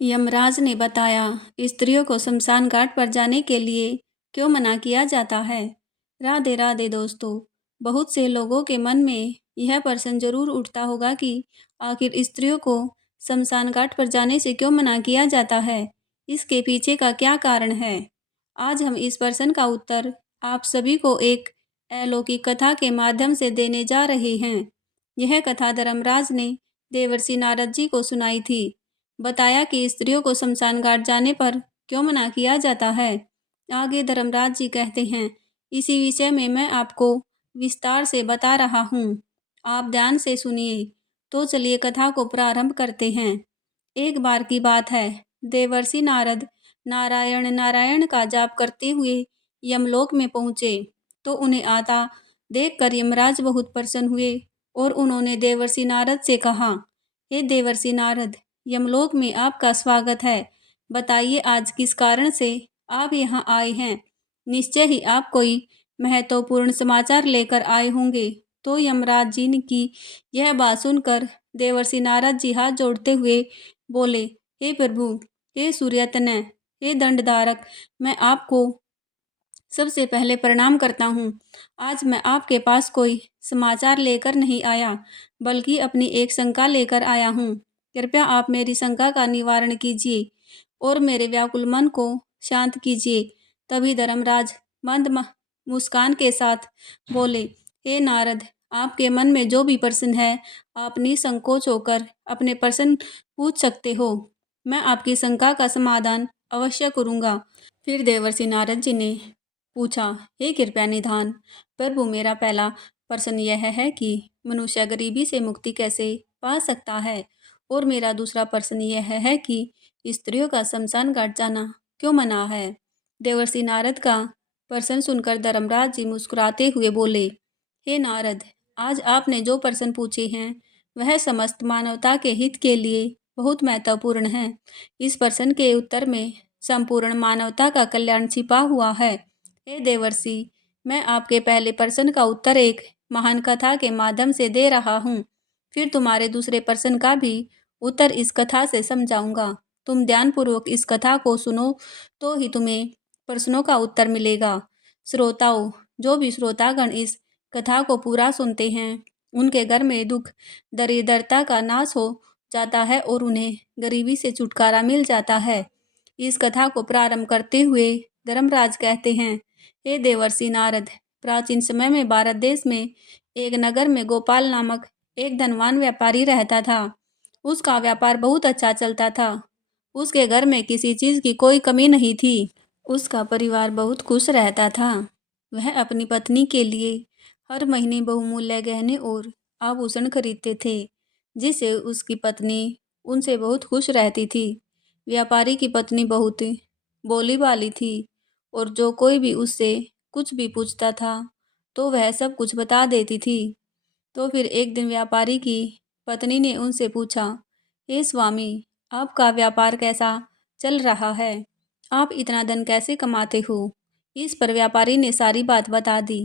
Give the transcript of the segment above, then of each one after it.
यमराज ने बताया, स्त्रियों को शमशान घाट पर जाने के लिए क्यों मना किया जाता है। राधे राधे दोस्तों। बहुत से लोगों के मन में यह प्रश्न जरूर उठता होगा कि आखिर स्त्रियों को शमशान घाट पर जाने से क्यों मना किया जाता है। इसके पीछे का क्या कारण है। आज हम इस प्रश्न का उत्तर आप सभी को एक अलौकिक कथा के माध्यम से देने जा रहे हैं। यह कथा धर्मराज ने देवर्षि नारद जी को सुनाई थी। बताया कि स्त्रियों को शमशान घाट जाने पर क्यों मना किया जाता है। आगे धर्मराज जी कहते हैं, इसी विषय में मैं आपको विस्तार से बता रहा हूँ। आप ध्यान से सुनिए। तो चलिए कथा को प्रारंभ करते हैं। एक बार की बात है, देवर्षि नारद नारायण नारायण का जाप करते हुए यमलोक में पहुँचे तो उन्हें आता देखकर यमराज बहुत प्रसन्न हुए और उन्होंने देवर्षि नारद से कहा, हे देवर्षि नारद, यमलोक में आपका स्वागत है। बताइए आज किस कारण से आप यहाँ आए हैं। निश्चय ही आप कोई महत्वपूर्ण समाचार लेकर आए होंगे। तो यमराज जी की यह बात सुनकर देवर्षि नारद जी हाथ जोड़ते हुए बोले, हे प्रभु, हे सूर्यतनय, हे दंडधारक, मैं आपको सबसे पहले प्रणाम करता हूँ। आज मैं आपके पास कोई समाचार लेकर नहीं आया, बल्कि अपनी एक शंका लेकर आया हूँ। कृपया आप मेरी शंका का निवारण कीजिए और मेरे व्याकुल मन को शांत कीजिए। तभी धर्मराज मंद मुस्कान के साथ बोले, हे नारद, आपके मन में जो भी प्रश्न है, आप निसंकोच होकर अपने प्रश्न पूछ सकते हो। मैं आपकी शंका का समाधान अवश्य करूँगा। फिर देवर्षि नारद जी ने पूछा, हे कृपया निधान प्रभु, मेरा पहला प्रश्न यह है कि मनुष्य गरीबी से मुक्ति कैसे पा सकता है, और मेरा दूसरा प्रश्न यह है कि स्त्रियों का शमशान घाट जाना क्यों मना है। देवर्षि नारद का प्रश्न सुनकर धर्मराज जी मुस्कुराते हुए बोले, हे नारद, आज आपने जो प्रश्न पूछे हैं वह समस्त मानवता के हित के लिए बहुत महत्वपूर्ण है। इस प्रश्न के उत्तर में संपूर्ण मानवता का कल्याण छिपा हुआ है। हे देवर्षि, मैं आपके पहले प्रश्न का उत्तर एक महान कथा के माध्यम से दे रहा हूँ। फिर तुम्हारे दूसरे प्रश्न का भी उत्तर इस कथा से समझाऊंगा। तुम ध्यानपूर्वक इस कथा को सुनो तो ही तुम्हें प्रश्नों का उत्तर मिलेगा। श्रोताओं, जो भी श्रोतागण इस कथा को पूरा सुनते हैं, उनके घर में दुख दरिद्रता का नाश हो जाता है और उन्हें गरीबी से छुटकारा मिल जाता है। इस कथा को प्रारंभ करते हुए धर्मराज कहते हैं, हे देवर्षि नारद, प्राचीन समय में भारत देश में एक नगर में गोपाल नामक एक धनवान व्यापारी रहता था। उसका व्यापार बहुत अच्छा चलता था। उसके घर में किसी चीज की कोई कमी नहीं थी। उसका परिवार बहुत खुश रहता था। वह अपनी पत्नी के लिए हर महीने बहुमूल्य गहने और आभूषण खरीदते थे, जिससे उसकी पत्नी उनसे बहुत खुश रहती थी। व्यापारी की पत्नी बहुत भोली भाली थी और जो कोई भी उससे कुछ भी पूछता था तो वह सब कुछ बता देती थी। तो फिर एक दिन व्यापारी की पत्नी ने उनसे पूछा, हे स्वामी, आपका व्यापार कैसा चल रहा है। आप इतना धन कैसे कमाते हो। इस पर व्यापारी ने सारी बात बता दी।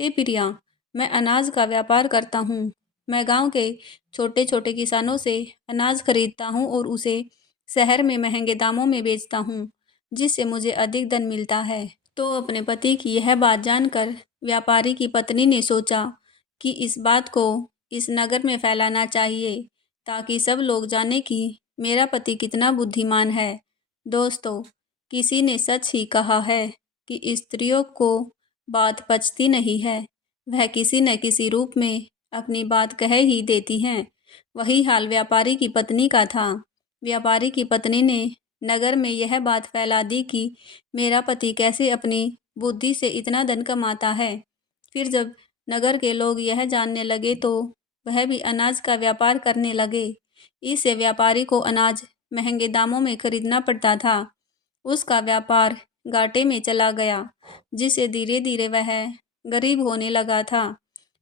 हे प्रिया, मैं अनाज का व्यापार करता हूँ। मैं गांव के छोटे छोटे किसानों से अनाज खरीदता हूँ और उसे शहर में महंगे दामों में बेचता हूँ, जिससे मुझे अधिक धन मिलता है। तो अपने पति की यह बात जानकर व्यापारी की पत्नी ने सोचा कि इस बात को इस नगर में फैलाना चाहिए, ताकि सब लोग जाने कि मेरा पति कितना बुद्धिमान है। दोस्तों, किसी ने सच ही कहा है कि स्त्रियों को बात पचती नहीं है, वह किसी न किसी रूप में अपनी बात कह ही देती हैं। वही हाल व्यापारी की पत्नी का था। व्यापारी की पत्नी ने नगर में यह बात फैला दी कि मेरा पति कैसे अपनी बुद्धि से इतना धन कमाता है। फिर जब नगर के लोग यह जानने लगे तो वह भी अनाज का व्यापार करने लगे। इससे व्यापारी को अनाज महंगे दामों में खरीदना पड़ता था। उसका व्यापार घाटे में चला गया, जिससे धीरे धीरे वह गरीब होने लगा था।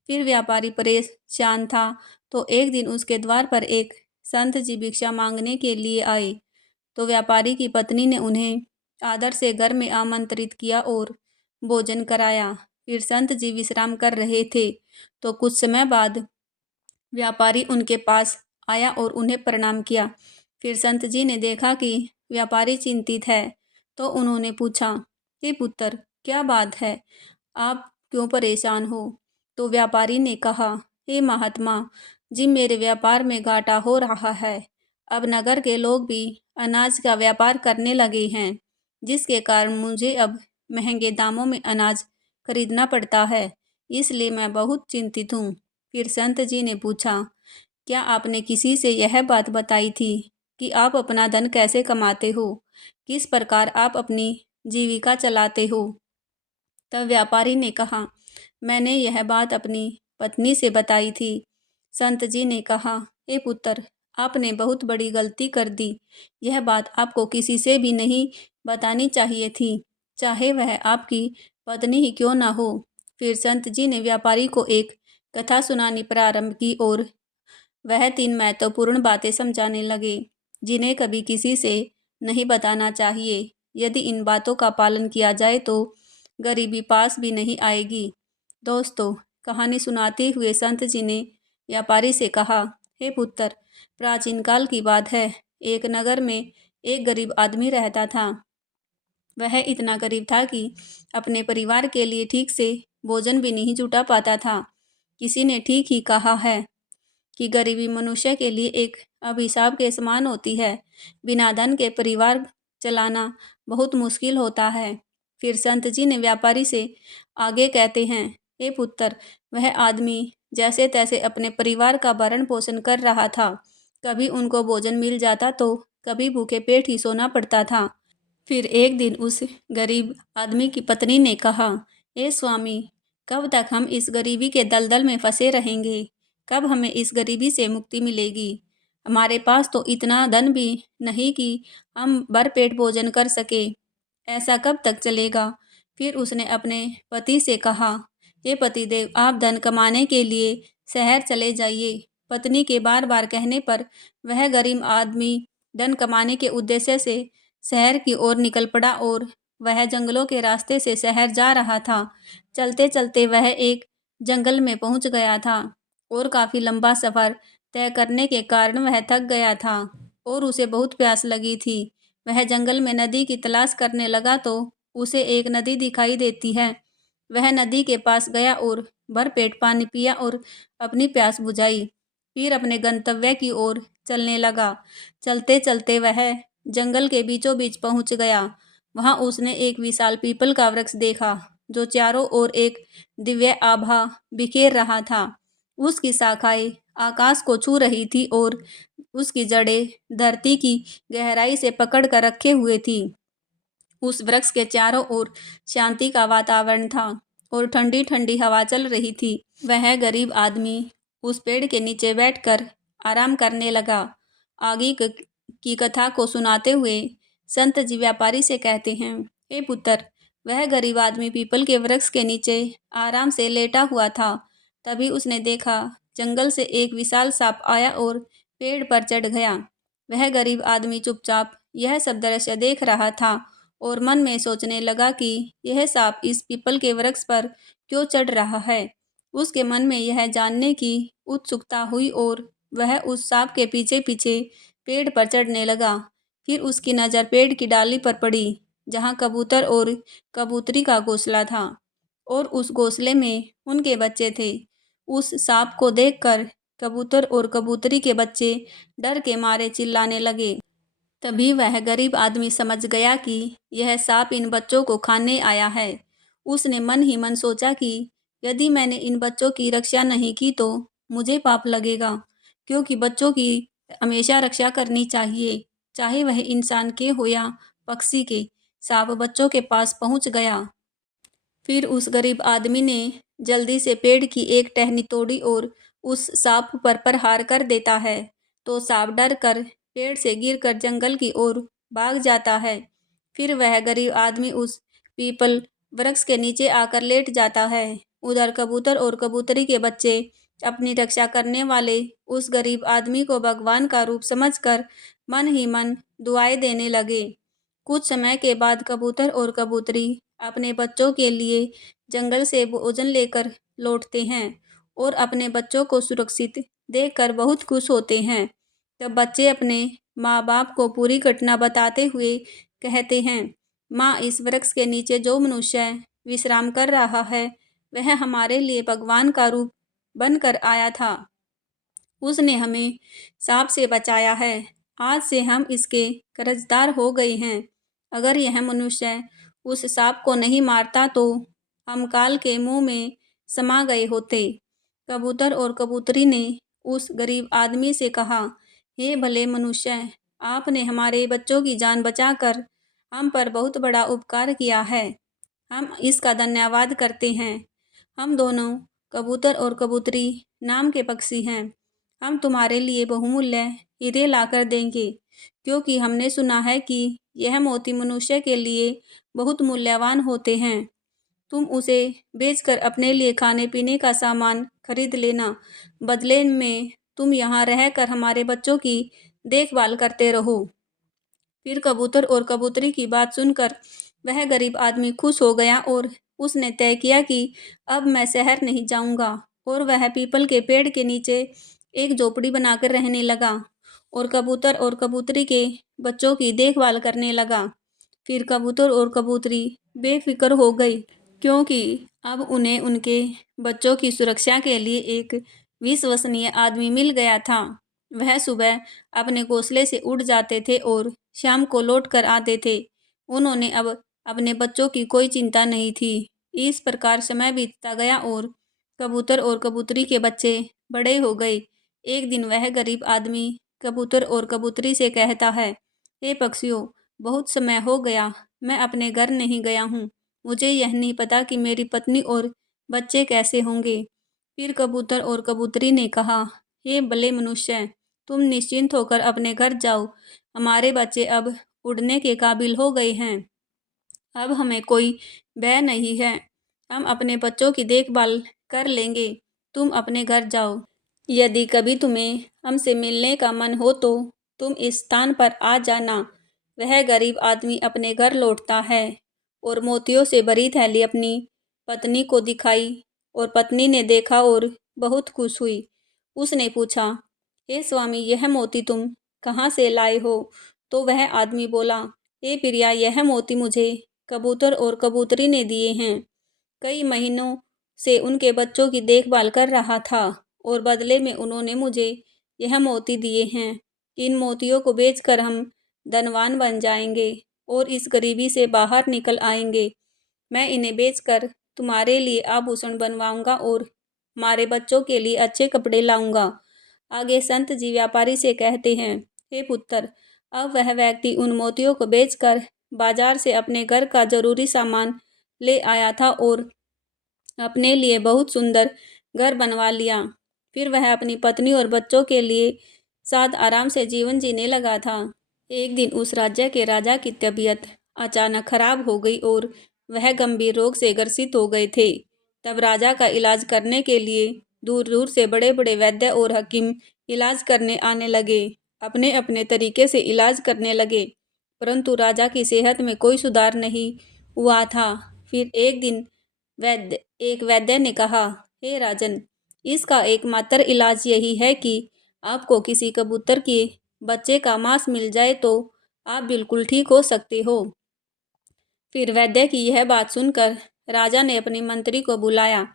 फिर व्यापारी परेशान था तो एक दिन उसके द्वार पर एक संत जी भिक्षा मांगने के लिए आए। तो व्यापारी की पत्नी ने उन्हें आदर से घर में आमंत्रित किया और भोजन कराया। फिर संत जी विश्राम कर रहे थे तो कुछ समय बाद व्यापारी उनके पास आया और उन्हें प्रणाम किया। फिर संत जी ने देखा कि व्यापारी चिंतित है, तो उन्होंने पूछा, हे पुत्र, क्या बात है? आप क्यों परेशान हो? तो व्यापारी ने कहा, हे महात्मा जी, मेरे व्यापार में घाटा हो रहा है। अब नगर के लोग भी अनाज का व्यापार करने लगे हैं, जिसके कारण मुझे अब महंगे दामों में अनाज खरीदना पड़ता है। इसलिए मैं बहुत चिंतित हूँ। फिर संत जी ने पूछा, क्या आपने किसी से यह बात बताई थी कि आप अपना धन कैसे कमाते हो? किस प्रकार आप अपनी जीविका चलाते हो? तब व्यापारी ने कहा, मैंने यह बात अपनी पत्नी से बताई थी। संत जी ने कहा, हे पुत्र, आपने बहुत बड़ी गलती कर दी। यह बात आपको किसी से भी नहीं बतानी चाहिए थी, चाहे वह आपकी पत्नी ही क्यों ना हो। फिर संत जी ने व्यापारी को एक कथा सुनानी प्रारंभ की और वह 3 महत्वपूर्ण बातें समझाने लगे, जिन्हें कभी किसी से नहीं बताना चाहिए। यदि इन बातों का पालन किया जाए तो गरीबी पास भी नहीं आएगी। दोस्तों, कहानी सुनाते हुए संत जी ने व्यापारी से कहा, हे पुत्र, प्राचीन काल की बात है। एक नगर में एक गरीब आदमी रहता था। वह इतना गरीब था कि अपने परिवार के लिए ठीक से भोजन भी नहीं जुटा पाता था। किसी ने ठीक ही कहा है कि गरीबी मनुष्य के लिए एक अभिशाप के समान होती है। बिना धन के परिवार चलाना बहुत मुश्किल होता है। फिर संत जी ने व्यापारी से आगे कहते हैं, हे पुत्र, वह आदमी जैसे तैसे अपने परिवार का भरण पोषण कर रहा था। कभी उनको भोजन मिल जाता तो कभी भूखे पेट ही सोना पड़ता था। फिर एक दिन उस गरीब आदमी की पत्नी ने कहा, हे स्वामी, कब तक हम इस गरीबी के दलदल में फंसे रहेंगे? कब हमें इस गरीबी से मुक्ति मिलेगी? हमारे पास तो इतना धन भी नहीं कि हम भरपेट भोजन कर सके। ऐसा कब तक चलेगा? फिर उसने अपने पति से कहा, हे पतिदेव, आप धन कमाने के लिए शहर चले जाइए। पत्नी के बार बार कहने पर वह गरीब आदमी धन कमाने के उद्देश्य से शहर की ओर निकल पड़ा और वह जंगलों के रास्ते से शहर जा रहा था। चलते चलते वह एक जंगल में पहुंच गया था और काफी लंबा सफर तय करने के कारण वह थक गया था और उसे बहुत प्यास लगी थी। वह जंगल में नदी की तलाश करने लगा तो उसे एक नदी दिखाई देती है। वह नदी के पास गया और भरपेट पानी पिया और अपनी प्यास बुझाई। फिर अपने गंतव्य की ओर चलने लगा। चलते चलते वह जंगल के बीचों बीच पहुंच गया। वहां उसने एक विशाल पीपल का वृक्ष देखा, जो चारों ओर एक दिव्य आभा बिखेर रहा था। उसकी शाखाएं आकाश को छू रही थी और उसकी जड़ें धरती की गहराई से पकड़ कर रखे हुए थी। उस वृक्ष के चारों ओर शांति का वातावरण था और ठंडी ठंडी हवा चल रही थी। वह गरीब आदमी उस पेड़ के नीचे बैठकर आराम करने लगा। आगे की कथा को सुनाते हुए संत जी व्यापारी से कहते हैं, हे पुत्र, वह गरीब आदमी पीपल के वृक्ष के नीचे आराम से लेटा हुआ था। तभी उसने देखा जंगल से एक विशाल सांप आया और पेड़ पर चढ़ गया। वह गरीब आदमी चुपचाप यह सब दृश्य देख रहा था और मन में सोचने लगा कि यह सांप इस पीपल के वृक्ष पर क्यों चढ़ रहा है। उसके मन में यह जानने की उत्सुकता हुई और वह उस सांप के पीछे पीछे पेड़ पर चढ़ने लगा। फिर उसकी नज़र पेड़ की डाली पर पड़ी, जहाँ कबूतर और कबूतरी का घोंसला था और उस घोंसले में उनके बच्चे थे। उस सांप को देखकर कबूतर और कबूतरी के बच्चे डर के मारे चिल्लाने लगे। तभी वह गरीब आदमी समझ गया कि यह सांप इन बच्चों को खाने आया है। उसने मन ही मन सोचा कि यदि मैंने इन बच्चों की रक्षा नहीं की तो मुझे पाप लगेगा, क्योंकि बच्चों की हमेशा रक्षा करनी चाहिए, चाहे वह इंसान के हो या पक्षी के। सांप बच्चों के पास पहुंच गया। फिर उस गरीब आदमी ने जल्दी से पेड़ की एक टहनी तोड़ी और उस सांप पर प्रहार कर देता है, तो सांप डर कर पेड़ से गिरकर जंगल की ओर भाग जाता है। फिर वह गरीब आदमी उस पीपल वृक्ष के नीचे आकर लेट जाता है। उधर कबूतर और कबूतरी के बच्चे अपनी रक्षा करने वाले उस गरीब आदमी को भगवान का रूप समझकर मन ही मन दुआएं देने लगे। कुछ समय के बाद कबूतर और कबूतरी अपने बच्चों के लिए जंगल से भोजन लेकर लौटते हैं और अपने बच्चों को सुरक्षित देखकर बहुत खुश होते हैं। तब बच्चे अपने माँ बाप को पूरी घटना बताते हुए कहते हैं, माँ, इस वृक्ष के नीचे जो मनुष्य विश्राम कर रहा है वह हमारे लिए भगवान का रूप बनकर आया था। उसने हमें सांप से बचाया है। आज से हम इसके कर्जदार हो गए हैं। अगर यह मनुष्य उस सांप को नहीं मारता तो हम काल के मुंह में समा गए होते। कबूतर और कबूतरी ने उस गरीब आदमी से कहा, हे भले मनुष्य, आपने हमारे बच्चों की जान बचाकर हम पर बहुत बड़ा उपकार किया है। हम इसका धन्यवाद करते हैं। हम दोनों कबूतर और कबूतरी नाम के पक्षी हैं। हम तुम्हारे लिए बहुमूल्य हीरे लाकर देंगे, क्योंकि हमने सुना है कि यह मोती मनुष्य के लिए बहुत मूल्यवान होते हैं। तुम उसे बेचकर अपने लिए खाने पीने का सामान खरीद लेना। बदले में तुम यहाँ रहकर हमारे बच्चों की देखभाल करते रहो। फिर कबूतर और कबूतरी की बात सुनकर वह गरीब आदमी खुश हो गया और उसने तय किया कि अब मैं शहर नहीं जाऊंगा, और वह पीपल के पेड़ के नीचे एक झोपड़ी बनाकर रहने लगा और कबूतर और कबूतरी के बच्चों की देखभाल करने लगा। फिर कबूतर और कबूतरी बेफिक्र हो गई, क्योंकि अब उन्हें उनके बच्चों की सुरक्षा के लिए एक विश्वसनीय आदमी मिल गया था। वह सुबह अपने घोंसले से उड़ जाते थे और शाम को लौट कर आते थे। उन्होंने अब अपने बच्चों की कोई चिंता नहीं थी। इस प्रकार समय बीतता गया और कबूतर और कबूतरी के बच्चे बड़े हो गए। एक दिन वह गरीब आदमी कबूतर और कबूतरी से कहता है, हे पक्षियों, बहुत समय हो गया, मैं अपने घर नहीं गया हूँ। मुझे यह नहीं पता कि मेरी पत्नी और बच्चे कैसे होंगे। फिर कबूतर और कबूतरी ने कहा, हे भले मनुष्य, तुम निश्चिंत होकर अपने घर जाओ। हमारे बच्चे अब उड़ने के काबिल हो गए हैं। अब हमें कोई भय नहीं है। हम अपने बच्चों की देखभाल कर लेंगे। तुम अपने घर जाओ। यदि कभी तुम्हें हमसे मिलने का मन हो तो तुम इस स्थान पर आ जाना। वह गरीब आदमी अपने घर लौटता है और मोतियों से भरी थैली अपनी पत्नी को दिखाई, और पत्नी ने देखा और बहुत खुश हुई। उसने पूछा, हे स्वामी, यह मोती तुम कहाँ से लाए हो? तो वह आदमी बोला, हे प्रिया, यह मोती मुझे कबूतर और कबूतरी ने दिए हैं। कई महीनों से उनके बच्चों की देखभाल कर रहा था और बदले में उन्होंने मुझे यह मोती दिए हैं। इन मोतियों को बेचकर हम धनवान बन जाएंगे और इस गरीबी से बाहर निकल आएंगे। मैं इन्हें बेचकर तुम्हारे लिए आभूषण बनवाऊंगा और हमारे बच्चों के लिए अच्छे कपड़े लाऊंगा। आगे संत जी व्यापारी से कहते हैं, हे पुत्र, अब वह व्यक्ति उन मोतियों को बेचकर बाजार से अपने घर का जरूरी सामान ले आया था और अपने लिए बहुत सुंदर घर बनवा लिया। फिर वह अपनी पत्नी और बच्चों के लिए साथ आराम से जीवन जीने लगा था। एक दिन उस राज्य के राजा की तबीयत अचानक खराब हो गई और वह गंभीर रोग से ग्रसित हो गए थे। तब राजा का इलाज करने के लिए दूर दूर से बड़े बड़े वैद्य और हकीम इलाज करने आने लगे। अपने अपने तरीके से इलाज करने लगे, परंतु राजा की सेहत में कोई सुधार नहीं हुआ था। फिर एक दिन एक वैद्य ने कहा, हे राजन, इसका एकमात्र इलाज यही है कि आपको किसी कबूतर के बच्चे का मांस मिल जाए तो आप बिल्कुल ठीक हो सकते हो। फिर वैद्य की यह बात सुनकर राजा ने अपने मंत्री को बुलाया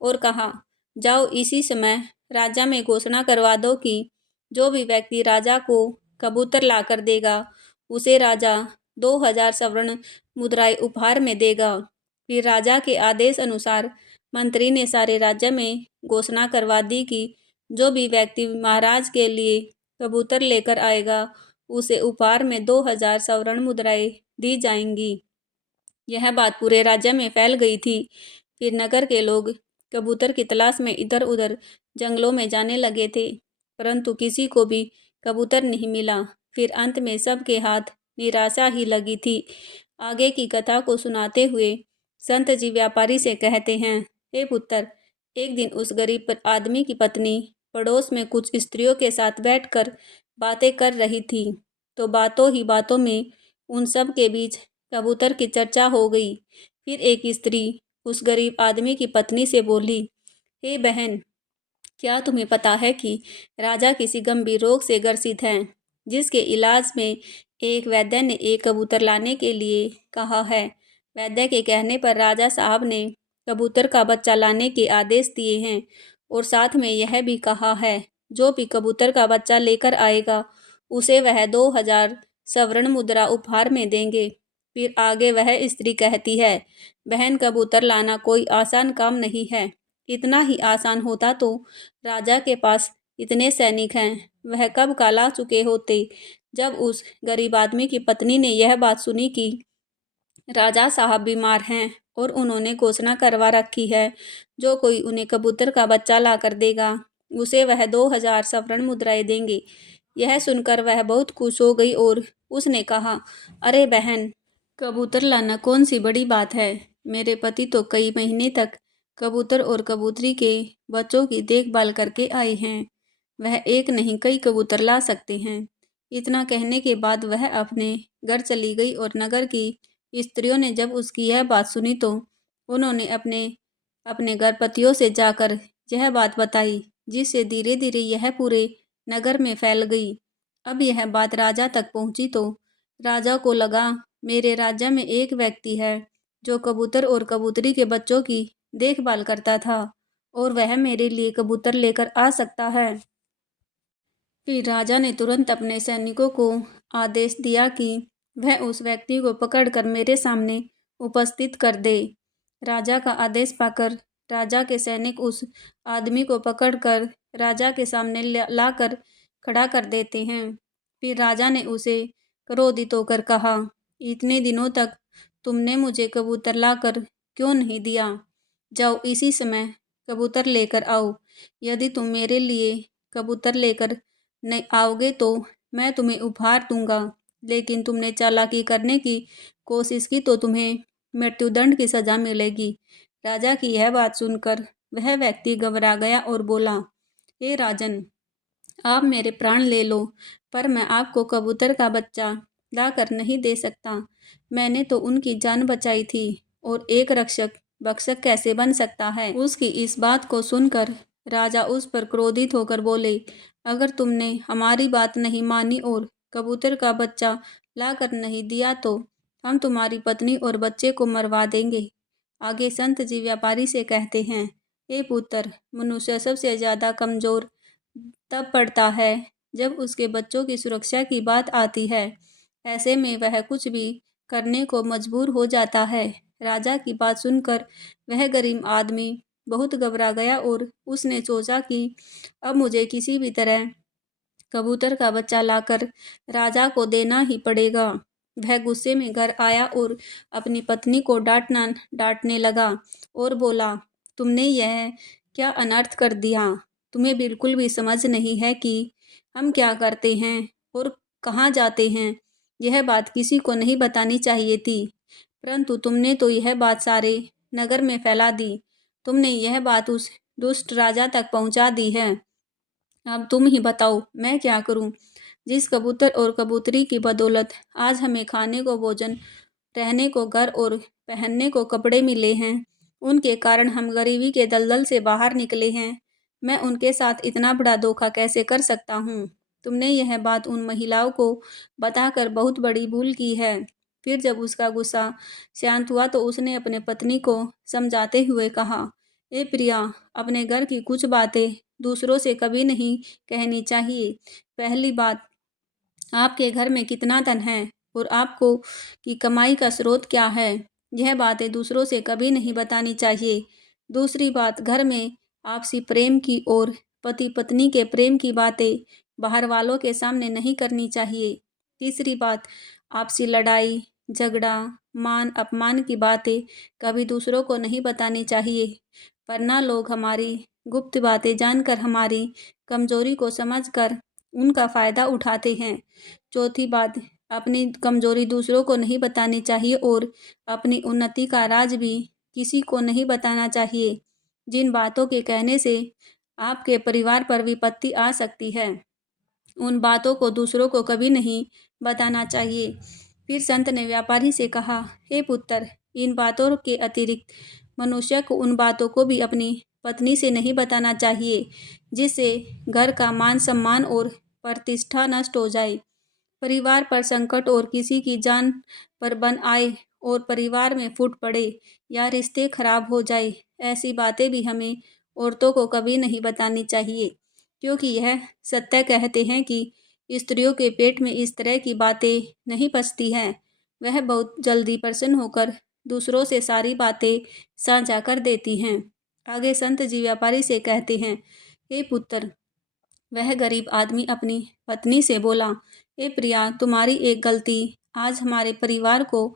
और कहा, जाओ इसी समय राजा में घोषणा करवा दो कि जो भी व्यक्ति राजा को कबूतर लाकर देगा उसे राजा 2000 स्वर्ण मुद्राएं उपहार में देगा। फिर राजा के आदेश अनुसार मंत्री ने सारे राज्य में घोषणा करवा दी कि जो भी व्यक्ति महाराज के लिए कबूतर लेकर आएगा उसे उपहार में 2000 स्वर्ण मुद्राएं दी जाएंगी। यह बात पूरे राज्य में फैल गई थी। फिर नगर के लोग कबूतर की तलाश में इधर उधर जंगलों में जाने लगे थे, परंतु किसी को भी कबूतर नहीं मिला। फिर अंत में सबके हाथ निराशा ही लगी थी। आगे की कथा को सुनाते हुए संत जी व्यापारी से कहते हैं, हे पुत्र, एक दिन उस गरीब आदमी की पत्नी पड़ोस में कुछ स्त्रियों के साथ बैठकर बातें कर रही थी, तो बातों ही बातों में उन सब के बीच कबूतर की चर्चा हो गई। फिर एक स्त्री उस गरीब आदमी की पत्नी से बोली, हे बहन, क्या तुम्हें पता है कि राजा किसी गंभीर रोग से ग्रसित हैं? जिसके इलाज में एक वैद्य ने एक कबूतर लाने के लिए कहा है। वैद्य के कहने पर राजा साहब ने कबूतर का बच्चा लाने के आदेश दिए हैं और साथ में यह भी कहा है, जो भी कबूतर का बच्चा लेकर आएगा उसे वह 2000 स्वर्ण मुद्रा उपहार में देंगे। फिर आगे वह स्त्री कहती है, बहन, कबूतर लाना कोई आसान काम नहीं है। इतना ही आसान होता तो राजा के पास इतने सैनिक हैं, वह कब का ला चुके होते। जब उस गरीब आदमी की पत्नी ने यह बात सुनी कि राजा साहब बीमार हैं और उन्होंने घोषणा करवा रखी है, जो कोई उन्हें कबूतर का बच्चा ला कर देगा उसे वह 2000 स्वर्ण मुद्राएं देंगे। यह सुनकर वह बहुत खुश हो गई और उसने कहा, अरे बहन, कबूतर लाना कौन सी बड़ी बात है। मेरे पति तो कई महीने तक कबूतर और कबूतरी के बच्चों की देखभाल करके आए हैं। वह एक नहीं कई कबूतर ला सकते हैं। इतना कहने के बाद वह अपने घर चली गई और नगर की स्त्रियों ने जब उसकी यह बात सुनी तो उन्होंने अपने अपने घर पतियों से जाकर यह बात बताई, जिससे धीरे धीरे यह पूरे नगर में फैल गई। अब यह बात राजा तक पहुंची तो राजा को लगा, मेरे राज्य में एक व्यक्ति है जो कबूतर और कबूतरी के बच्चों की देखभाल करता था और वह मेरे लिए कबूतर लेकर आ सकता है। फिर राजा ने तुरंत अपने सैनिकों को आदेश दिया कि वह उस व्यक्ति को पकड़कर मेरे सामने उपस्थित कर दे। राजा का आदेश पाकर राजा के सैनिक उस आदमी को पकड़कर राजा के सामने लाकर खड़ा कर देते हैं। फिर राजा ने उसे क्रोधित होकर कहा, इतने दिनों तक तुमने मुझे कबूतर लाकर क्यों नहीं दिया? जाओ इसी समय कबूतर लेकर आओ। यदि तुम मेरे लिए कबूतर लेकर नहीं आओगे तो मैं तुम्हें उपहार दूंगा, लेकिन तुमने चालाकी करने की कोशिश की तो तुम्हें मृत्युदंड की सजा मिलेगी। राजा की यह बात सुनकर वह व्यक्ति घबरा गया और बोला, हे राजन, आप मेरे प्राण ले लो, पर मैं आपको कबूतर का बच्चा लाकर नहीं दे सकता। मैंने तो उनकी जान बचाई थी और एक रक्षक भक्षक कैसे बन सकता है। उसकी इस बात को सुनकर राजा उस पर क्रोधित होकर बोले, अगर तुमने हमारी बात नहीं मानी और कबूतर का बच्चा लाकर नहीं दिया तो हम तुम्हारी पत्नी और बच्चे को मरवा देंगे। आगे संत जी व्यापारी से कहते हैं, हे पुत्र, मनुष्य सबसे ज्यादा कमजोर तब पड़ता है जब उसके बच्चों की सुरक्षा की बात आती है। ऐसे में वह कुछ भी करने को मजबूर हो जाता है। राजा की बात सुनकर वह गरीब आदमी बहुत घबरा गया और उसने सोचा कि अब मुझे किसी भी तरह कबूतर का बच्चा लाकर राजा को देना ही पड़ेगा। वह गुस्से में घर आया और अपनी पत्नी को डांटने लगा और बोला, तुमने यह क्या अनर्थ कर दिया? तुम्हें बिल्कुल भी समझ नहीं है कि हम क्या करते हैं और कहाँ जाते हैं। यह बात किसी को नहीं बतानी चाहिए थी, परंतु तुमने तो यह बात सारे नगर में फैला दी। तुमने यह बात उस दुष्ट राजा तक पहुंचा दी है। अब तुम ही बताओ मैं क्या करूं? जिस कबूतर और कबूतरी की बदौलत आज हमें खाने को भोजन, रहने को घर और पहनने को कपड़े मिले हैं, उनके कारण हम गरीबी के दलदल से बाहर निकले हैं। मैं उनके साथ इतना बड़ा धोखा कैसे कर सकता हूँ? तुमने यह बात उन महिलाओं को बताकर बहुत बड़ी भूल की है। फिर जब उसका गुस्सा शांत हुआ तो उसने अपने पत्नी को समझाते हुए कहा, ए प्रिया, अपने घर की कुछ बातें दूसरों से कभी नहीं कहनी चाहिए। पहली बात, आपके घर में कितना धन है और आपको की कमाई का स्रोत क्या है, यह बातें दूसरों से कभी नहीं बतानी चाहिए। दूसरी बात, घर में आपसी प्रेम की और पति पत्नी के प्रेम की बातें बाहर वालों के सामने नहीं करनी चाहिए। तीसरी बात, आपसी लड़ाई झगड़ा मान अपमान की बातें कभी दूसरों को नहीं बतानी चाहिए, वरना लोग हमारी गुप्त बातें जानकर हमारी कमजोरी को समझकर उनका फायदा उठाते हैं। चौथी बात, अपनी कमजोरी दूसरों को नहीं बतानी चाहिए और अपनी उन्नति का राज भी किसी को नहीं बताना चाहिए। जिन बातों के कहने से आपके परिवार पर विपत्ति आ सकती है, उन बातों को दूसरों को कभी नहीं बताना चाहिए। फिर संत ने व्यापारी से कहा, हे पुत्र, इन बातों के अतिरिक्त मनुष्य को उन बातों को भी अपनी पत्नी से नहीं बताना चाहिए जिससे घर का मान सम्मान और प्रतिष्ठा नष्ट हो जाए। परिवार पर संकट और किसी की जान पर बन आए और परिवार में फूट पड़े या रिश्ते खराब हो जाए, ऐसी बातें भी हमें औरतों को कभी नहीं बतानी चाहिए, क्योंकि यह सत्य कहते हैं कि स्त्रियों के पेट में इस तरह की बातें नहीं पचती हैं। वह बहुत जल्दी प्रसन्न होकर दूसरों से सारी बातें साझा कर देती हैं। आगे संत जी व्यापारी से कहते हैं, हे पुत्र, वह गरीब आदमी अपनी पत्नी से बोला, हे प्रिया, तुम्हारी एक गलती आज हमारे परिवार को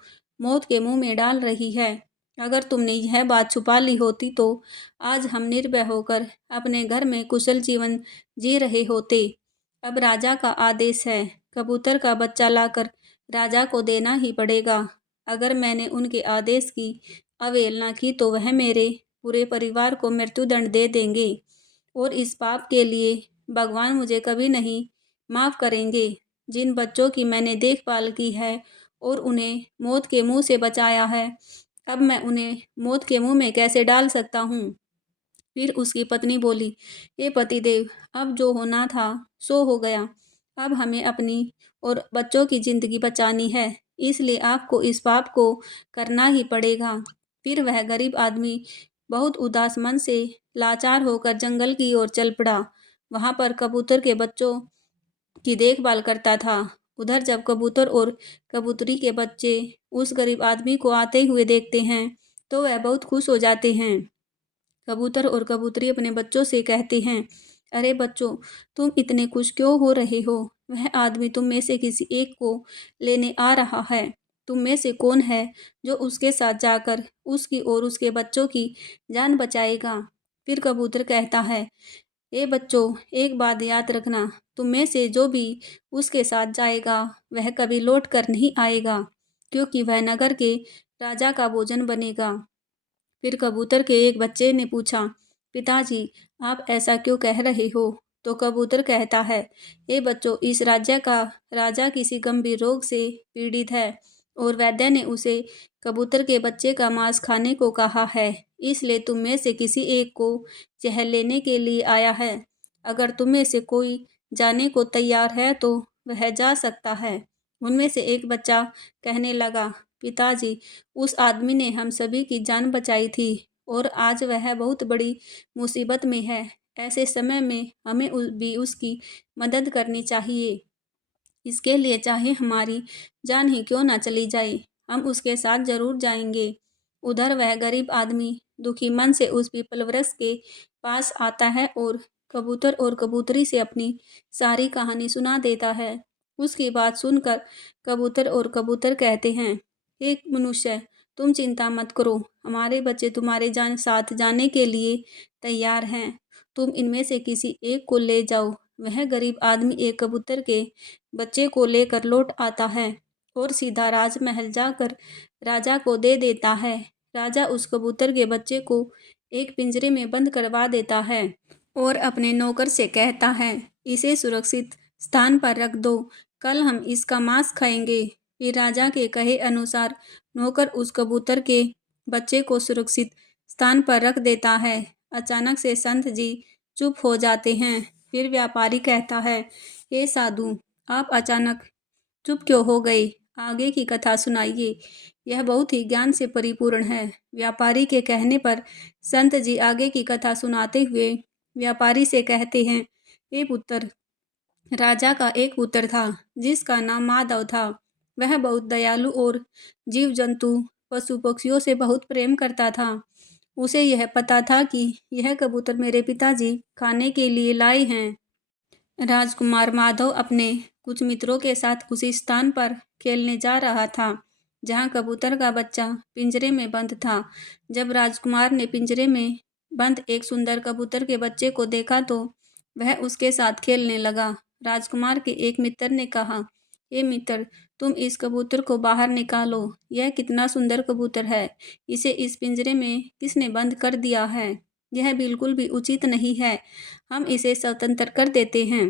मौत के मुंह में डाल रही है। अगर तुमने यह बात छुपा ली होती तो आज हम निर्भय होकर अपने घर में कुशल जीवन जी रहे होते। अब राजा का आदेश है, कबूतर का बच्चा लाकर राजा को देना ही पड़ेगा। अगर मैंने उनके आदेश की अवहेलना की तो वह मेरे पूरे परिवार को मृत्युदंड दे देंगे और इस पाप के लिए भगवान मुझे कभी नहीं माफ़ करेंगे। जिन बच्चों की मैंने देखभाल की है और उन्हें मौत के मुंह से बचाया है, अब मैं उन्हें मौत के मुंह में कैसे डाल सकता हूँ। फिर उसकी पत्नी बोली, हे पतिदेव, अब जो होना था सो हो गया। अब हमें अपनी और बच्चों की जिंदगी बचानी है, इसलिए आपको इस पाप को करना ही पड़ेगा। फिर वह गरीब आदमी बहुत उदास मन से लाचार होकर जंगल की ओर चल पड़ा। वहां पर कबूतर के बच्चों की देखभाल करता था। उधर जब कबूतर और कबूतरी के बच्चे उस गरीब आदमी को आते हुए देखते हैं तो वह बहुत खुश हो जाते हैं। कबूतर और कबूतरी अपने बच्चों से कहते हैं, अरे बच्चों, तुम इतने खुश क्यों हो रहे हो? वह आदमी तुम में से किसी एक को लेने आ रहा है। तुम में से कौन है जो उसके साथ जाकर उसकी और उसके बच्चों की जान बचाएगा? फिर कबूतर कहता है, ए बच्चों, एक बात याद रखना, तुम में से जो भी उसके साथ जाएगा वह कभी लौट कर नहीं आएगा, क्योंकि वह नगर के राजा का भोजन बनेगा। फिर कबूतर के एक बच्चे ने पूछा, पिताजी, आप ऐसा क्यों कह रहे हो? तो कबूतर कहता है, हे बच्चों, इस राज्य का राजा किसी गंभीर रोग से पीड़ित है और वैद्य ने उसे कबूतर के बच्चे का मांस खाने को कहा है, इसलिए तुम में से किसी एक को जहर लेने के लिए आया है। अगर तुम में से कोई जाने को तैयार है तो वह जा सकता है। उनमें से एक बच्चा कहने लगा, पिताजी, उस आदमी ने हम सभी की जान बचाई थी और आज वह बहुत बड़ी मुसीबत में है। ऐसे समय में हमें भी उसकी मदद करनी चाहिए। इसके लिए चाहे हमारी जान ही क्यों ना चली जाए, हम उसके साथ जरूर जाएंगे। उधर वह गरीब आदमी दुखी मन से उस पीपल वृक्ष के पास आता है और कबूतर और कबूतरी से अपनी सारी कहानी सुना देता है। उसकी बात सुनकर कबूतर और कबूतर कहते हैं, एक मनुष्य, तुम चिंता मत करो, हमारे बच्चे तुम्हारे साथ जाने के लिए तैयार हैं। तुम इनमें से किसी एक को ले जाओ। वह गरीब आदमी एक कबूतर के बच्चे को लेकर लौट आता है और सीधा राजमहल जाकर राजा को दे देता है। राजा उस कबूतर के बच्चे को एक पिंजरे में बंद करवा देता है और अपने नौकर से कहता है, इसे सुरक्षित स्थान पर रख दो, कल हम इसका मांस खाएंगे। फिर राजा के कहे अनुसार नौकर उस कबूतर के बच्चे को सुरक्षित स्थान पर रख देता है। अचानक से संत जी चुप हो जाते हैं। फिर व्यापारी कहता है, हे साधु, आप अचानक चुप क्यों हो गए? आगे की कथा सुनाइए, यह बहुत ही ज्ञान से परिपूर्ण है। व्यापारी के कहने पर संत जी आगे की कथा सुनाते हुए व्यापारी से कहते हैं, हे पुत्र, राजा का एक पुत्र था जिसका नाम माधव था। वह बहुत दयालु और जीव जंतु पशु पक्षियों से बहुत प्रेम करता था। उसे यह पता था कि यह कबूतर मेरे पिताजी खाने के लिए लाए हैं। राजकुमार माधव अपने कुछ मित्रों के साथ उसी स्थान पर खेलने जा रहा था जहां कबूतर का बच्चा पिंजरे में बंद था। जब राजकुमार ने पिंजरे में बंद एक सुंदर कबूतर के बच्चे को देखा तो वह उसके साथ खेलने लगा। राजकुमार के एक मित्र ने कहा, हे मित्र, तुम इस कबूतर को बाहर निकालो। यह कितना सुंदर कबूतर है। इसे इस पिंजरे में किसने बंद कर दिया है? यह बिल्कुल भी उचित नहीं है। हम इसे स्वतंत्र कर देते हैं।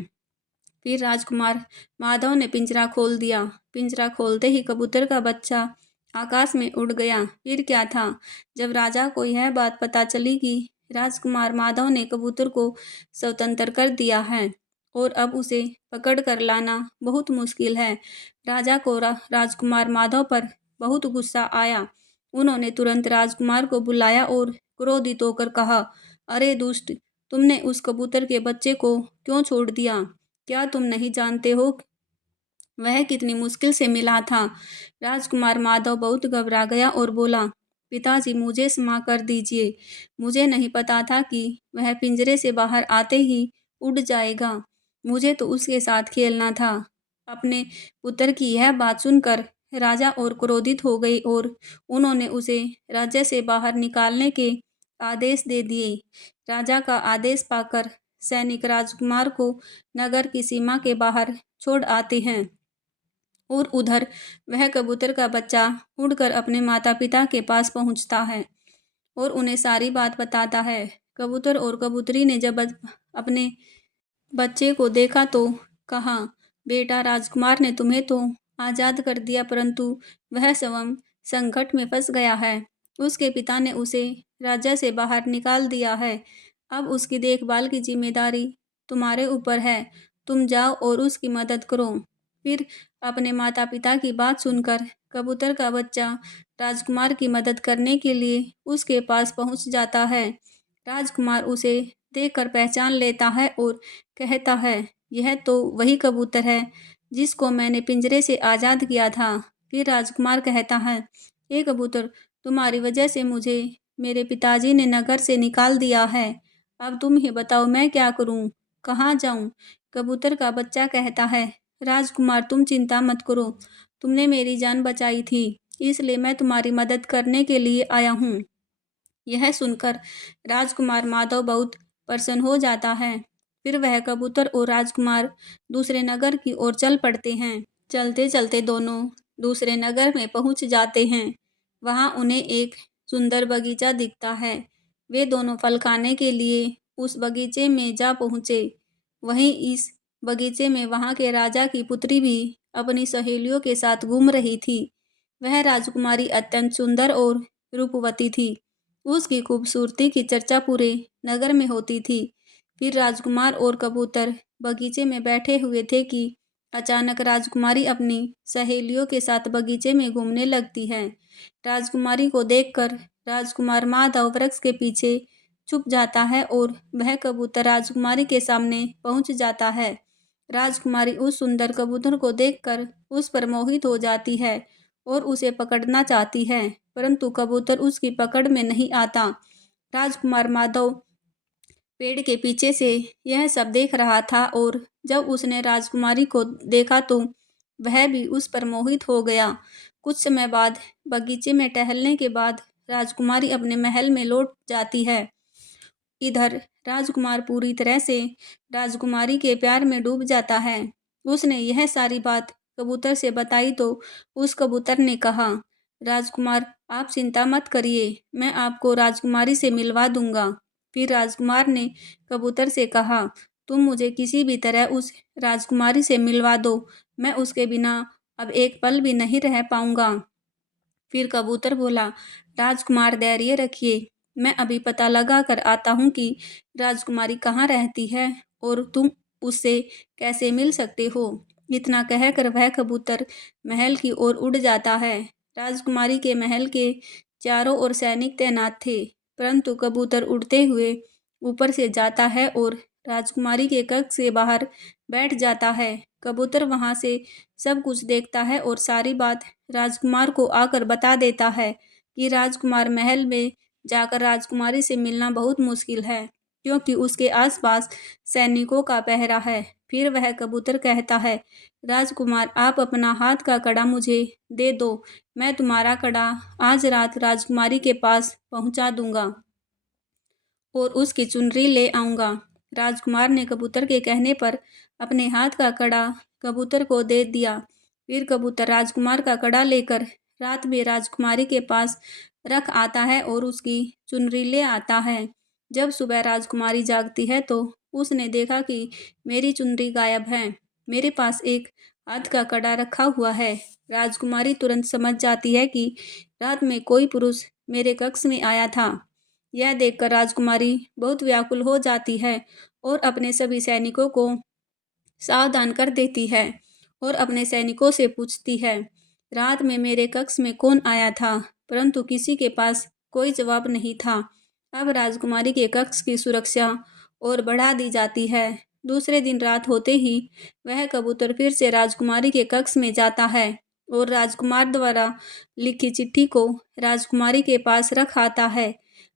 फिर राजकुमार माधव ने पिंजरा खोल दिया। पिंजरा खोलते ही कबूतर का बच्चा आकाश में उड़ गया। फिर क्या था, जब राजा को यह बात पता चली कि राजकुमार माधव ने कबूतर को स्वतंत्र कर दिया है और अब उसे पकड़ कर लाना बहुत मुश्किल है। राजा को राजकुमार माधव पर बहुत गुस्सा आया। उन्होंने तुरंत राजकुमार को बुलाया और क्रोधित होकर कहा, अरे दुष्ट, तुमने उस कबूतर के बच्चे को क्यों छोड़ दिया? क्या तुम नहीं जानते हो वह कितनी मुश्किल से मिला था? राजकुमार माधव बहुत घबरा गया और बोला, पिताजी मुझे क्षमा कर दीजिए। मुझे नहीं पता था कि वह पिंजरे से बाहर आते ही उड़ जाएगा। मुझे तो उसके साथ खेलना था। अपने पुत्र की यह बात सुनकर राजा और क्रोधित हो गई और उन्होंने उसे राज्य से बाहर निकालने के आदेश दे दिए। राजा का आदेश पाकर सैनिक राजकुमार को नगर की सीमा के बाहर छोड़ आते हैं और उधर वह कबूतर का बच्चा उड़कर अपने माता पिता के पास पहुंचता है और उन्हें सारी बात बताता है। कबूतर और कबूतरी ने जब अपने बच्चे को देखा तो कहा, बेटा, राजकुमार ने तुम्हें तो आज़ाद कर दिया, परंतु वह स्वयं संकट में फंस गया है। उसके पिता ने उसे राज्य से बाहर निकाल दिया है। अब उसकी देखभाल की जिम्मेदारी तुम्हारे ऊपर है। तुम जाओ और उसकी मदद करो। फिर अपने माता पिता की बात सुनकर कबूतर का बच्चा राजकुमार की मदद करने के लिए उसके पास पहुंच जाता है। राजकुमार उसे देखकर पहचान लेता है और कहता है, यह तो वही कबूतर है जिसको मैंने पिंजरे से आज़ाद किया था। फिर राजकुमार कहता है, ये कबूतर, तुम्हारी वजह से मुझे मेरे पिताजी ने नगर से निकाल दिया है। अब तुम ही बताओ मैं क्या करूं, कहाँ जाऊं? कबूतर का बच्चा कहता है, राजकुमार तुम चिंता मत करो, तुमने मेरी जान बचाई थी, इसलिए मैं तुम्हारी मदद करने के लिए आया हूँ। यह सुनकर राजकुमार माधव बहुत प्रसन्न हो जाता है। फिर वह कबूतर और राजकुमार दूसरे नगर की ओर चल पड़ते हैं। चलते चलते दोनों दूसरे नगर में पहुंच जाते हैं। वहां उन्हें एक सुंदर बगीचा दिखता है। वे दोनों फल खाने के लिए उस बगीचे में जा पहुंचे। वहीं इस बगीचे में वहां के राजा की पुत्री भी अपनी सहेलियों के साथ घूम रही थी। वह राजकुमारी अत्यंत सुंदर और रूपवती थी। उसकी खूबसूरती की चर्चा पूरे नगर में होती थी। फिर राजकुमार और कबूतर बगीचे में बैठे हुए थे कि अचानक राजकुमारी अपनी सहेलियों के साथ बगीचे में घूमने लगती है। राजकुमारी को देखकर राजकुमार माधव वृक्ष के पीछे छुप जाता है और वह कबूतर राजकुमारी के सामने पहुंच जाता है। राजकुमारी उस सुंदर कबूतर को देखकर उस पर मोहित हो जाती है और उसे पकड़ना चाहती है, परंतु कबूतर उसकी पकड़ में नहीं आता। राजकुमार माधव पेड़ के पीछे से यह सब देख रहा था और जब उसने राजकुमारी को देखा तो वह भी उस पर मोहित हो गया। कुछ समय बाद बगीचे में टहलने के बाद राजकुमारी अपने महल में लौट जाती है। इधर राजकुमार पूरी तरह से राजकुमारी के प्यार में डूब जाता है। उसने यह सारी बात कबूतर से बताई तो उस कबूतर ने कहा, राजकुमार आप चिंता मत करिए, मैं आपको राजकुमारी से मिलवा दूंगा। फिर राजकुमार ने कबूतर से कहा, तुम मुझे किसी भी तरह उस राजकुमारी से मिलवा दो, मैं उसके बिना अब एक पल भी नहीं रह पाऊंगा। फिर कबूतर बोला, राजकुमार धैर्य रखिए, मैं अभी पता लगा कर आता हूँ कि राजकुमारी कहाँ रहती है और तुम उससे कैसे मिल सकते हो। इतना कहकर वह कबूतर महल की ओर उड़ जाता है। राजकुमारी के महल के चारों ओर सैनिक तैनात थे, परंतु कबूतर उड़ते हुए ऊपर से जाता है और राजकुमारी के कक्ष से बाहर बैठ जाता है। कबूतर वहां से सब कुछ देखता है और सारी बात राजकुमार को आकर बता देता है कि राजकुमार महल में जाकर राजकुमारी से मिलना बहुत मुश्किल है, क्योंकि उसके आसपास सैनिकों का पहरा है। फिर वह कबूतर कहता है, राजकुमार आप अपना हाथ का कड़ा मुझे दे दो, मैं तुम्हारा कड़ा आज रात राजकुमारी के पास पहुंचा दूंगा और उसकी चुनरी ले आऊंगा। राजकुमार ने कबूतर के कहने पर अपने हाथ का कड़ा कबूतर को दे दिया। फिर कबूतर राजकुमार का कड़ा लेकर रात में राजकुमारी के पास रख आता है और उसकी चुनरी ले आता है। जब सुबह राजकुमारी जागती है तो उसने देखा कि मेरी चुनरी गायब है, मेरे पास एक हाथ का कड़ा रखा हुआ है। राजकुमारी तुरंत समझ जाती है कि रात में कोई पुरुष मेरे कक्ष में आया था। यह देखकर राजकुमारी बहुत व्याकुल हो जाती है और अपने सभी सैनिकों को सावधान कर देती है और अपने सैनिकों से पूछती है, रात में मेरे कक्ष में कौन आया था? परंतु किसी के पास कोई जवाब नहीं था। अब राजकुमारी के कक्ष की सुरक्षा और बढ़ा दी जाती है। दूसरे दिन रात होते ही वह कबूतर फिर से राजकुमारी के कक्ष में जाता है और राजकुमार द्वारा लिखी चिट्ठी को राजकुमारी के पास रख आता है।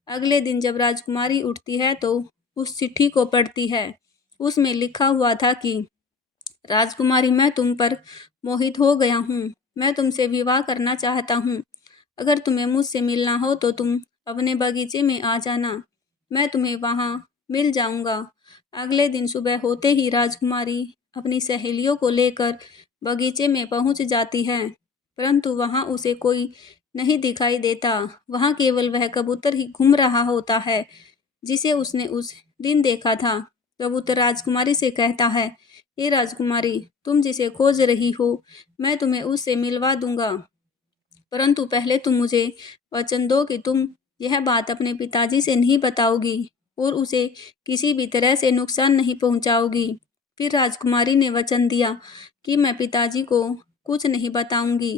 अगले दिन जब राजकुमारी उठती है तो उस चिट्ठी को पढ़ती है। उसमें लिखा हुआ था कि राजकुमारी, मैं तुम पर मोहित हो गया हूँ। मैं तुमसे विवाह करना चाहता हूँ। अगर तुम्हें मुझसे मिलना हो तो तुम अपने बगीचे में आ जाना। मैं तुम्हें वहाँ मिल जाऊंगा। अगले दिन सुबह होते ही राजकुमारी अपनी सहेलियों को लेकर बगीचे में पहुंच जाती है, परंतु वहाँ उसे कोई नहीं दिखाई देता। वहाँ केवल वह कबूतर ही घूम रहा होता है जिसे उसने उस दिन देखा था। कबूतर राजकुमारी से कहता है, हे राजकुमारी, तुम जिसे खोज रही हो, मैं तुम्हें उससे मिलवा दूंगा, परंतु पहले तुम मुझे वचन दो कि तुम यह बात अपने पिताजी से नहीं बताओगी और उसे किसी भी तरह से नुकसान नहीं पहुंचाओगी। फिर राजकुमारी ने वचन दिया कि मैं पिताजी को कुछ नहीं बताऊंगी।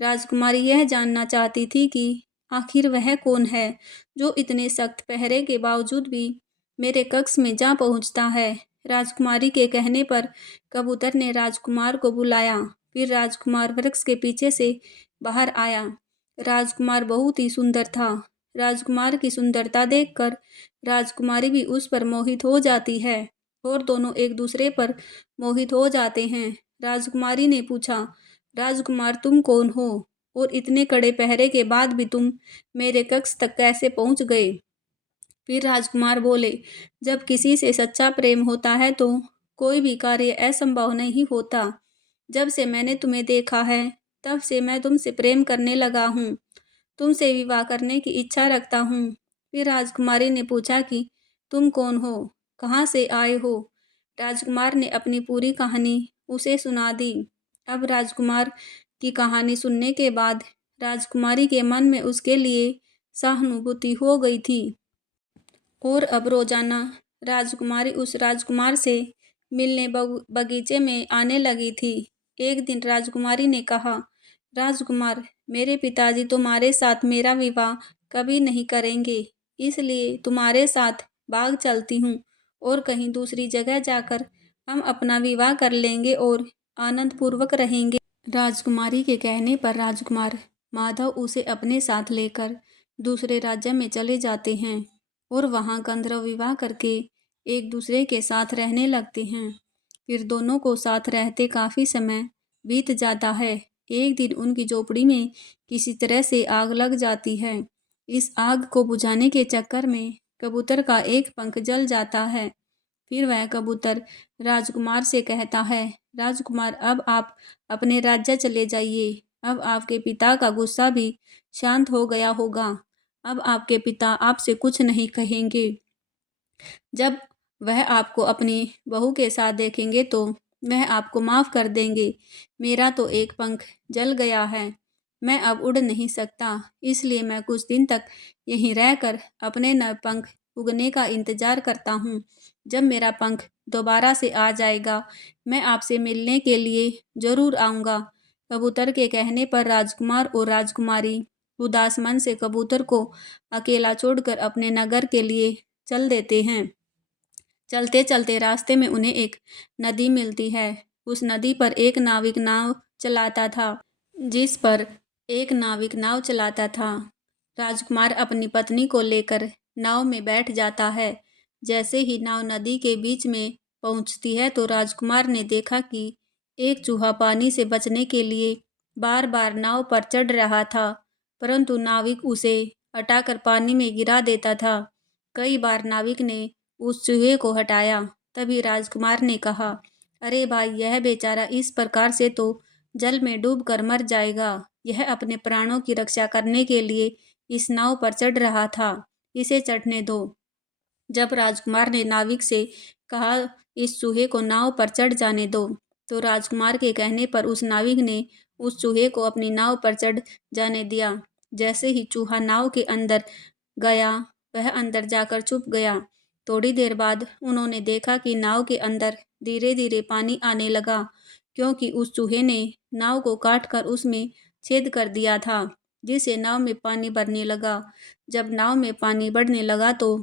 राजकुमारी यह जानना चाहती थी कि आखिर वह कौन है जो इतने सख्त पहरे के बावजूद भी मेरे कक्ष में जा पहुंचता है। राजकुमारी के कहने पर कबूतर ने राजकुमार को बुलाया। फिर राजकुमार वृक्ष के पीछे से बाहर आया। राजकुमार बहुत ही सुंदर था। राजकुमार की सुंदरता देखकर राजकुमारी भी उस पर मोहित हो जाती है और दोनों एक दूसरे पर मोहित हो जाते हैं। राजकुमारी ने पूछा, राजकुमार, तुम कौन हो और इतने कड़े पहरे के बाद भी तुम मेरे कक्ष तक कैसे पहुंच गए? फिर राजकुमार बोले, जब किसी से सच्चा प्रेम होता है तो कोई भी कार्य असंभव नहीं होता। जब से मैंने तुम्हें देखा है तब से मैं तुमसे प्रेम करने लगा हूँ। तुमसे विवाह करने की इच्छा रखता हूँ। फिर राजकुमारी ने पूछा कि तुम कौन हो, कहाँ से आए हो? राजकुमार ने अपनी पूरी कहानी उसे सुना दी। अब राजकुमार की कहानी सुनने के बाद राजकुमारी के मन में उसके लिए सहानुभूति हो गई थी और अब रोजाना राजकुमारी उस राजकुमार से मिलने बगीचे में आने लगी थी। एक दिन राजकुमारी ने कहा, राजकुमार, मेरे पिताजी तुम्हारे साथ मेरा विवाह कभी नहीं करेंगे, इसलिए तुम्हारे साथ बाग चलती हूँ और कहीं दूसरी जगह जाकर हम अपना विवाह कर लेंगे और आनंद पूर्वक रहेंगे। राजकुमारी के कहने पर राजकुमार माधव उसे अपने साथ लेकर दूसरे राज्य में चले जाते हैं और वहाँ गंधर्व विवाह करके एक दूसरे के साथ रहने लगते हैं। फिर दोनों को साथ रहते काफ़ी समय बीत जाता है। एक दिन उनकी झोपड़ी में किसी तरह से आग लग जाती है। इस आग को बुझाने के चक्कर में कबूतर का एक पंख जल जाता है। फिर वह कबूतर राजकुमार से कहता है, राजकुमार, अब आप अपने राज्य चले जाइए। अब आपके पिता का गुस्सा भी शांत हो गया होगा। अब आपके पिता आपसे कुछ नहीं कहेंगे। जब वह आपको अपनी बहू के साथ देखेंगे तो वह आपको माफ़ कर देंगे। मेरा तो एक पंख जल गया है, मैं अब उड़ नहीं सकता, इसलिए मैं कुछ दिन तक यहीं रहकर अपने नए पंख उगने का इंतज़ार करता हूँ। जब मेरा पंख दोबारा से आ जाएगा, मैं आपसे मिलने के लिए ज़रूर आऊँगा। कबूतर के कहने पर राजकुमार और राजकुमारी उदास मन से कबूतर को अकेला छोड़कर अपने नगर के लिए चल देते हैं। चलते चलते रास्ते में उन्हें एक नदी मिलती है। उस नदी पर एक नाविक नाव चलाता था राजकुमार अपनी पत्नी को लेकर नाव में बैठ जाता है। जैसे ही नाव नदी के बीच में पहुंचती है तो राजकुमार ने देखा कि एक चूहा पानी से बचने के लिए बार बार नाव पर चढ़ रहा था, परंतु नाविक उसे हटाकर पानी में गिरा देता था। कई बार नाविक ने उस चूहे को हटाया। तभी राजकुमार ने कहा, अरे भाई, यह बेचारा इस प्रकार से तो जल में डूब कर मर जाएगा। यह अपने प्राणों की रक्षा करने के लिए इस नाव पर चढ़ रहा था, इसे चढ़ने दो। जब राजकुमार ने नाविक से कहा, इस चूहे को नाव पर चढ़ जाने दो, तो राजकुमार के कहने पर उस नाविक ने उस चूहे को अपनी नाव पर चढ़ जाने दिया। जैसे ही चूहा नाव के अंदर गया, वह अंदर जाकर छुप गया। थोड़ी देर बाद उन्होंने देखा कि नाव के अंदर धीरे धीरे पानी आने लगा, क्योंकि उस चूहे ने नाव को काटकर उसमें छेद कर दिया था, जिससे नाव में पानी भरने लगा। जब नाव में पानी बढ़ने लगा तो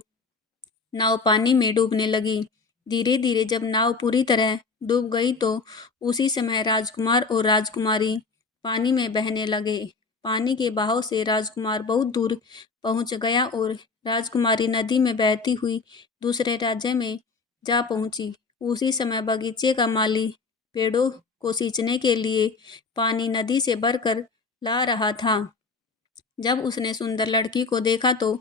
नाव पानी में डूबने लगी। धीरे धीरे जब नाव पूरी तरह डूब गई तो उसी समय राजकुमार और राजकुमारी पानी में बहने लगे। पानी के बहाव से राजकुमार बहुत दूर पहुंच गया और राजकुमारी नदी में बहती हुई दूसरे राज्य में जा पहुंची। उसी समय बगीचे का माली पेड़ों को सींचने के लिए पानी नदी से भरकर ला रहा था। जब उसने सुंदर लड़की को देखा तो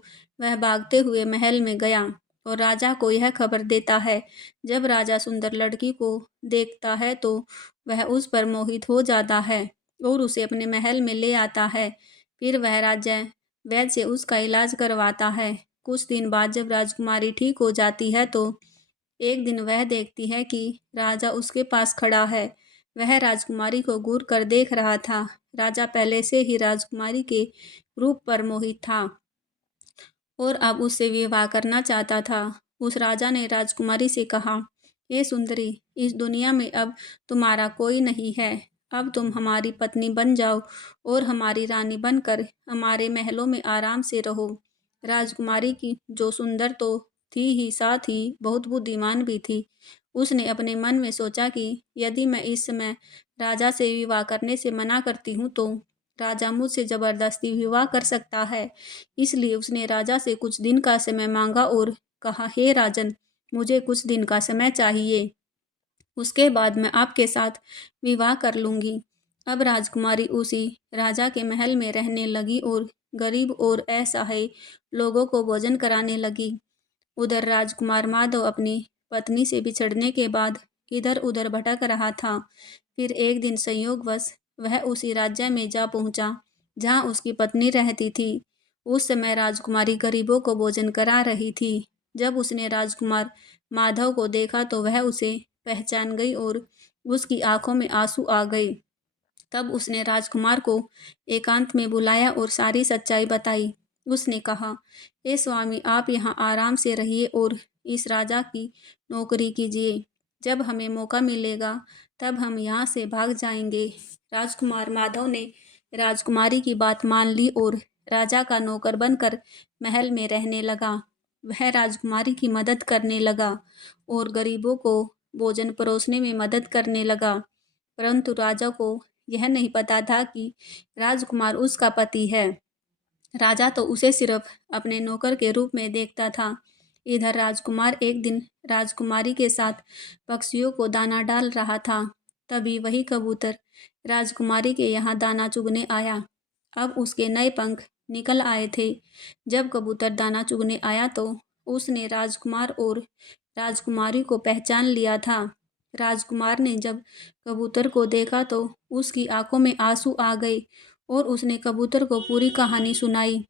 वह भागते हुए महल में गया और राजा को यह खबर देता है। जब राजा सुंदर लड़की को देखता है तो वह उस पर मोहित हो जाता है और उसे अपने महल में ले आता है। फिर वह राजा वैद्य से उसका इलाज करवाता है। कुछ दिन बाद जब राजकुमारी ठीक हो जाती है तो एक दिन वह देखती है कि राजा उसके पास खड़ा है। वह राजकुमारी को घूर कर देख रहा था। राजा पहले से ही राजकुमारी के रूप पर मोहित था और अब उससे विवाह करना चाहता था। उस राजा ने राजकुमारी से कहा, हे सुंदरी, इस दुनिया में अब तुम्हारा कोई नहीं है। अब तुम हमारी पत्नी बन जाओ और हमारी रानी बनकर हमारे महलों में आराम से रहो। राजकुमारी की जो सुंदर तो थी ही, साथ ही बहुत बुद्धिमान भी थी। उसने अपने मन में सोचा कि यदि मैं इस समय राजा से विवाह करने से मना करती हूँ तो राजा मुझसे जबरदस्ती विवाह कर सकता है। इसलिए उसने राजा से कुछ दिन का समय मांगा और कहा, हे राजन, मुझे कुछ दिन का समय चाहिए, उसके बाद मैं आपके साथ विवाह कर लूंगी। अब राजकुमारी उसी राजा के महल में रहने लगी और गरीब और असहाय लोगों को भोजन कराने लगी। उधर राजकुमार माधव अपनी पत्नी से बिछड़ने के बाद इधर उधर भटक रहा था। फिर एक दिन संयोगवश वह उसी राज्य में जा पहुंचा जहां उसकी पत्नी रहती थी। उस समय राजकुमारी गरीबों को भोजन करा रही थी। जब उसने राजकुमार माधव को देखा तो वह उसे पहचान गई और उसकी आंखों में आंसू आ गए। तब उसने राजकुमार को एकांत में बुलाया और सारी सच्चाई बताई। उसने कहा, हे स्वामी, आप यहाँ आराम से रहिए और इस राजा की नौकरी कीजिए। जब हमें मौका मिलेगा तब हम यहाँ से भाग जाएंगे। राजकुमार माधव ने राजकुमारी की बात मान ली और राजा का नौकर बनकर महल में रहने लगा। वह राजकुमारी की मदद करने लगा और गरीबों को भोजन परोसने में मदद करने लगा। परंतु राजा को यह नहीं पता था कि राजकुमार उसका पति है। राजा तो उसे सिर्फ अपने नौकर के रूप में देखता था। इधर राजकुमार एक दिन राजकुमारी के साथ पक्षियों को दाना डाल रहा था। तभी वही कबूतर राजकुमारी के यहाँ दाना चुगने आया। अब उसके नए पंख निकल आए थे। जब कबूतर दाना चुगने आया तो उसने राजकुमार और राजकुमारी को पहचान लिया था। राजकुमार ने जब कबूतर को देखा तो उसकी आंखों में आंसू आ गए और उसने कबूतर को पूरी कहानी सुनाई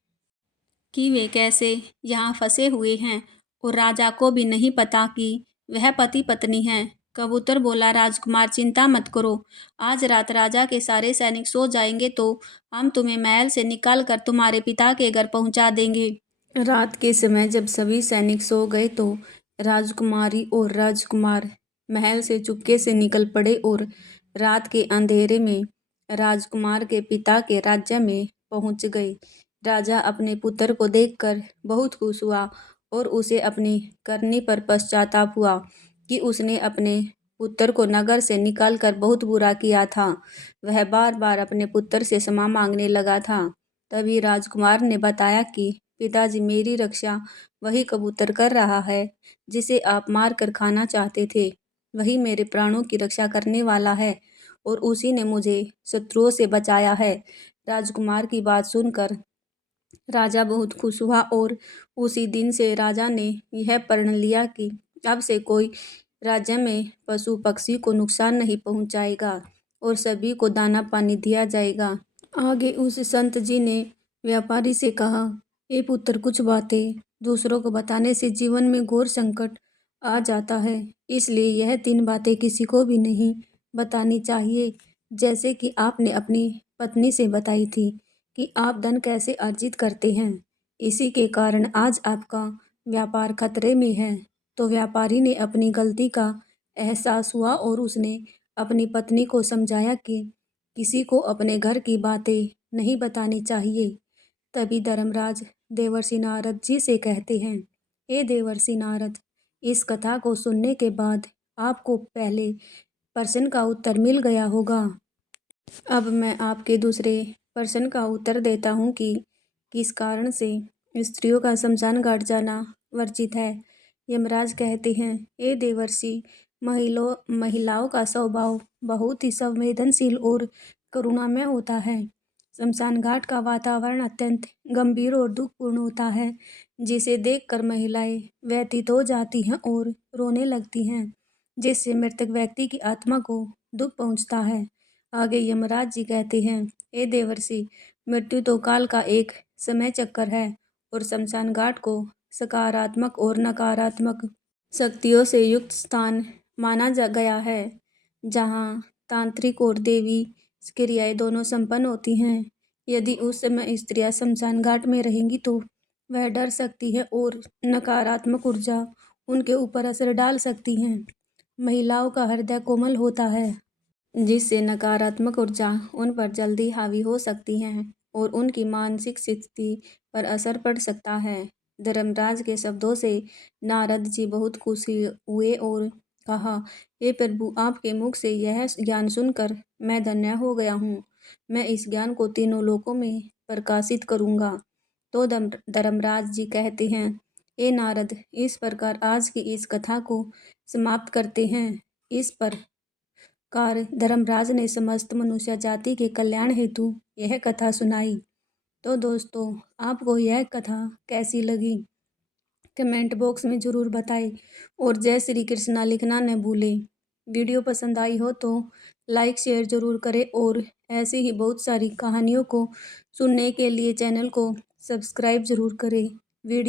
कि वे कैसे यहाँ फंसे हुए हैं और राजा को भी नहीं पता कि वह पति पत्नी हैं। कबूतर बोला, राजकुमार, चिंता मत करो, आज रात राजा के सारे सैनिक सो जाएंगे तो हम तुम्हें महल से निकाल कर तुम्हारे पिता के घर पहुंचा देंगे। रात के समय जब सभी सैनिक सो गए तो राजकुमारी और राजकुमार महल से चुपके से निकल पड़े और रात के अंधेरे में राजकुमार के पिता के राज्य में पहुंच गए। राजा अपने पुत्र को देखकर बहुत खुश हुआ और उसे अपनी करनी पर पश्चाताप हुआ कि उसने अपने पुत्र को नगर से निकालकर बहुत बुरा किया था। वह बार बार अपने पुत्र से क्षमा मांगने लगा था। तभी राजकुमार ने बताया कि पिताजी, मेरी रक्षा वही कबूतर कर रहा है जिसे आप मार कर खाना चाहते थे। वही मेरे प्राणों की रक्षा करने वाला है और उसी ने मुझे शत्रुओं से बचाया है। राजकुमार की बात सुनकर राजा बहुत खुश हुआ और उसी दिन से राजा ने यह प्रण लिया कि अब से कोई राज्य में पशु पक्षी को नुकसान नहीं पहुंचाएगा और सभी को दाना पानी दिया जाएगा। आगे उस संत जी ने व्यापारी से कहा, हे पुत्र, कुछ बातें दूसरों को बताने से जीवन में घोर संकट आ जाता है, इसलिए यह 3 बातें किसी को भी नहीं बतानी चाहिए। जैसे कि आपने अपनी पत्नी से बताई थी कि आप धन कैसे अर्जित करते हैं, इसी के कारण आज आपका व्यापार खतरे में है। तो व्यापारी ने अपनी गलती का एहसास हुआ और उसने अपनी पत्नी को समझाया कि किसी को अपने घर की बातें नहीं बतानी चाहिए। तभी धर्मराज देवर्षि नारद जी से कहते हैं, हे देवर्षि नारद, इस कथा को सुनने के बाद आपको पहले प्रश्न का उत्तर मिल गया होगा। अब मैं आपके दूसरे प्रश्न का उत्तर देता हूँ कि किस कारण से स्त्रियों का शमशान घाट जाना वर्जित है। यमराज कहते हैं, हे देवर्षि, महिलाओं का स्वभाव बहुत ही संवेदनशील और करुणामय होता है। शमशान घाट का वातावरण अत्यंत गंभीर और दुखपूर्ण होता है, जिसे देखकर महिलाएं व्यथित हो जाती हैं और रोने लगती हैं, जिससे मृतक व्यक्ति की आत्मा को दुख पहुंचता है। आगे यमराज जी कहते हैं, हे देवर्षि, मृत्यु तो काल का एक समय चक्कर है और शमशान घाट को सकारात्मक और नकारात्मक शक्तियों से युक्त स्थान माना गया है, जहाँ तांत्रिक और देवी क्रियाएं दोनों संपन्न होती हैं। यदि उस समय स्त्रियां शमशान घाट में रहेंगी तो वह डर सकती है और नकारात्मक ऊर्जा उनके ऊपर असर डाल सकती हैं। महिलाओं का हृदय कोमल होता है, जिससे नकारात्मक ऊर्जा उन पर जल्दी हावी हो सकती है और उनकी मानसिक स्थिति पर असर पड़ सकता है। धर्मराज के शब्दों से नारद जी बहुत खुश हुए और कहा, हे प्रभु, आपके मुख से यह ज्ञान सुनकर मैं धन्य हो गया हूँ। मैं इस ज्ञान को तीनों लोकों में प्रकाशित करूँगा। तो धर्मराज जी कहते हैं, हे नारद, इस प्रकार आज की इस कथा को समाप्त करते हैं। इस पर कार धर्मराज ने समस्त मनुष्य जाति के कल्याण हेतु यह कथा सुनाई। तो दोस्तों, आपको यह कथा कैसी लगी कमेंट बॉक्स में ज़रूर बताएं और जय श्री कृष्णा लिखना न भूलें। वीडियो पसंद आई हो तो लाइक शेयर ज़रूर करें और ऐसी ही बहुत सारी कहानियों को सुनने के लिए चैनल को सब्सक्राइब ज़रूर करें। वीडियो